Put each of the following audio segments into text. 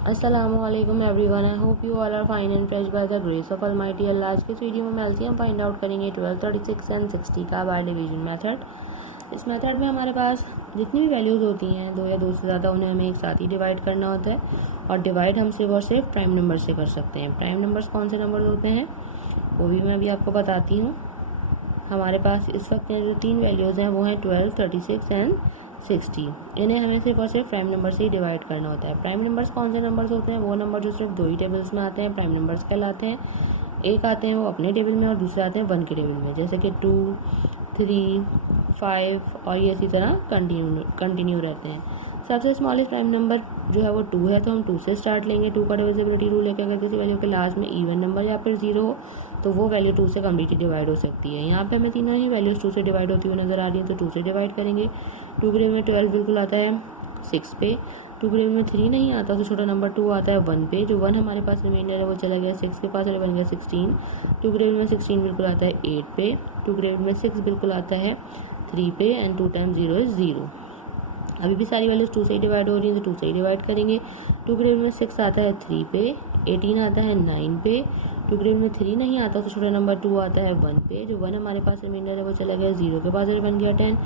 अस्सलामुअलैकुम everyone, I hope you all are fine and fresh by the grace of almighty Allah. आज के इस video में एलसीएम फाइंड आउट करेंगे 12, 36 एंड 60 का बाय डिवीजन मेथड। इस मेथड में हमारे पास जितनी भी वैल्यूज़ होती हैं, दो या दो से ज़्यादा, उन्हें हमें एक साथ ही डिवाइड करना होता है और डिवाइड हम सिर्फ और सिर्फ प्राइम नंबर से कर सकते हैं। प्राइम नंबर्स कौन से नंबर होते हैं वो भी मैं अभी आपको बताती हूँ। हमारे पास इस वक्त जो तीन वैल्यूज़ हैं वो हैं 12, 36 एंड 60। इन्हें हमें सिर्फ और सिर्फ प्राइम नंबर से ही डिवाइड करना होता है। प्राइम नंबर्स कौन से नंबर्स होते हैं? वो नंबर जो सिर्फ दो ही टेबल्स में आते हैं प्राइम नंबर्स कहलाते हैं। एक आते हैं वो अपने टेबल में और दूसरे आते हैं 1 के टेबल में, जैसे कि 2, 3, 5 और ये इसी तरह कंटिन्यू रहते हैं। सबसे स्मॉलेस्ट प्राइम नंबर जो है वो 2 है, तो हम 2 से स्टार्ट लेंगे। 2 का डिविजिबिलिटी रूल लेकर अगर किसी वैल्यू के लास्ट में इवन नंबर या फिर 0 हो तो वो वैल्यू 2 से कम्प्लीटली डिवाइड हो सकती है। यहाँ पे हमें तीनों ही वैल्यूज 2 से डिवाइड होती हुई नजर आ रही है, तो 2 से डिवाइड करेंगे। 2 के टेबल में 12 बिल्कुल आता है 6 पे। 2 के टेबल में 3 नहीं आता तो छोटा नंबर 2 आता है 1 पे। जो 1 हमारे पास रिमाइंडर है वो चला गया 6 के पास और बन गया 16। 2 के टेबल में 16 बिल्कुल आता है 8 पे। 2 के टेबल में 6 बिल्कुल आता है 3 पे एंड 2 टाइम्स 0 इज 0। अभी भी सारी वैल्यूज 2 से ही डिवाइड हो रही हैं, तो 2 से ही डिवाइड करेंगे। 2 के टेबल में 6 आता है 3 पे, 18 आता है 9 पे। 2 के टेबल में 3 नहीं आता तो छोटा नंबर 2 आता है 1 पे। जो 1 हमारे पास रिमाइंडर है वो चला गया 0 के पास और बन गया 10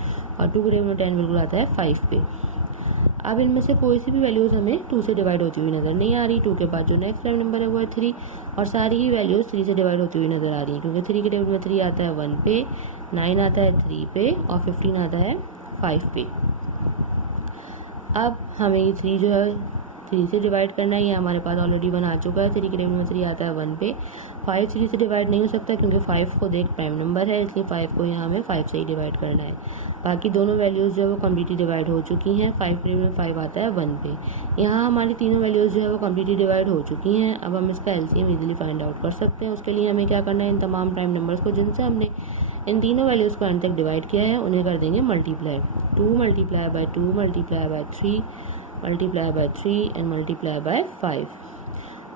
और 2 के टेबल में 10 बिल्कुल आता है 5 पे। अब इनमें से कोई सी भी वैल्यूज़ हमें 2 से डिवाइड होती हुई नज़र नहीं आ रही। 2 के बाद जो नेक्स्ट प्राइम नंबर है वो है 3 और सारी ही वैल्यूज़ 3 से डिवाइड होती हुई नज़र आ रही है, क्योंकि 3 के टेबल में 3 आता है 1 पे, 9 आता है 3 पे और 15 आता है 5 पे। अब हमें ये 3 जो है 3 से डिवाइड करना है, ये हमारे पास ऑलरेडी 1 आ चुका है। 3 के टेबल में 3 आता है 1 पे। 5 3 से डिवाइड नहीं हो सकता क्योंकि 5 खुद एक प्राइम नंबर है, इसलिए 5 को यहाँ हमें 5 से ही डिवाइड करना है। बाकी दोनों वैल्यूज़ जो है वो कम्प्लीटली डिवाइड हो चुकी हैं। 5 के टेबल में 5 आता है 1 पे। यहाँ हमारी तीनों वैल्यूज़ जो है वो कम्प्लीटली डिवाइड हो चुकी हैं। अब हम इसका एलसीएम इजीली फाइंड आउट कर सकते हैं। उसके लिए हमें क्या करना है, इन तमाम प्राइम नंबर्स को जिनसे हमने इन तीनों वैल्यूज़ को एंड तक डिवाइड किया है उन्हें कर देंगे multiply. 2 multiply by 2 multiply by 3 multiply by 3 and multiply by 5.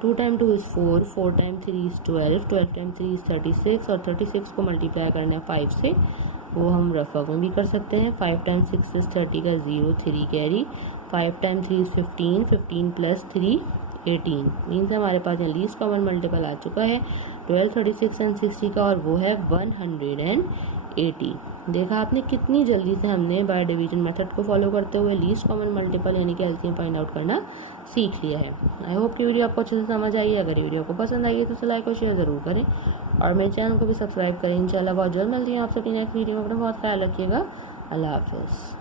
2 times 2 is 4, 4 times 3 is 12, 12 times 3 is 36 और 36 को मल्टीप्लाई करना है 5 से, वो हम रफ वर्क में भी कर सकते हैं। 5 times 6 is 30 का 0 3 carry. 5 times 3 is 15, 15 plus 3 18 means हमारे पास यहाँ लीस्ट कॉमन मल्टीपल आ चुका है 12, 36 एंड 60 का और वो है 180। देखा आपने कितनी जल्दी से हमने बाय डिवीजन मेथड को फॉलो करते हुए लीस्ट कॉमन मल्टीपल यानी कि एलसीएम फाइंड आउट करना सीख लिया है। आई होप कि वीडियो आपको अच्छे से समझ आई है। अगर वीडियो को पसंद आई है तो इसे लाइक और शेयर ज़रूर करें और मेरे चैनल को भी सब्सक्राइब करें। इंशाल्लाह बहुत जल्द मिलती हूँ आप सभी नेक्स्ट वीडियो में। अपना बहुत ख्याल रखिएगा। अल्लाह हाफिज़।